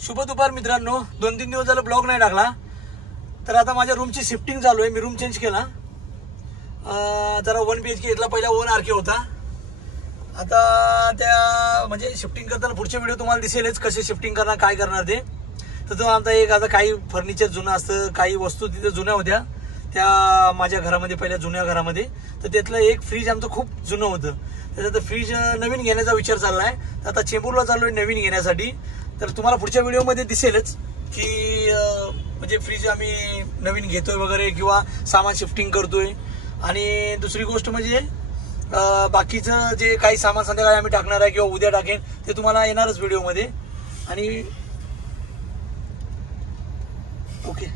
शुभ दुपार मित्रांनो, 2-3 दिवस झालं ब्लॉग नाही टाकला. तर आता माझ्या रूमची शिफ्टिंग चालू आहे. मी रूम चेंज केला. जरा 1 BHK घेतला, पहिला 1 RK होता. आता त्या म्हणजे शिफ्टिंग करताना पुढचे व्हिडिओ तुम्हाला दिसेलच, कसे शिफ्टिंग करणार काय करणार ते. तर तो आमचा एक आता काही फर्निचर जुनं असतं, काही वस्तू तिथे जुन्या होत्या त्या माझ्या घरामध्ये, पहिल्या जुन्या घरामध्ये. तर त्यातलं एक फ्रीज आमचं खूप जुनं होतं. त्याच्यात फ्रीज नवीन घेण्याचा विचार चाललाय. आता चेंबूरला चाललोय नवीन घेण्यासाठी. तर तुम्हाला पुढच्या व्हिडिओमध्ये दिसेलच की म्हणजे फ्रीज आम्ही नवीन घेतोय वगैरे किंवा सामान शिफ्टिंग करतोय. आणि दुसरी गोष्ट म्हणजे बाकीचं जे काही सामान संध्याकाळी आम्ही टाकणार आहे किंवा उद्या टाकेन ते तुम्हाला येणारच व्हिडिओमध्ये. आणि ओके.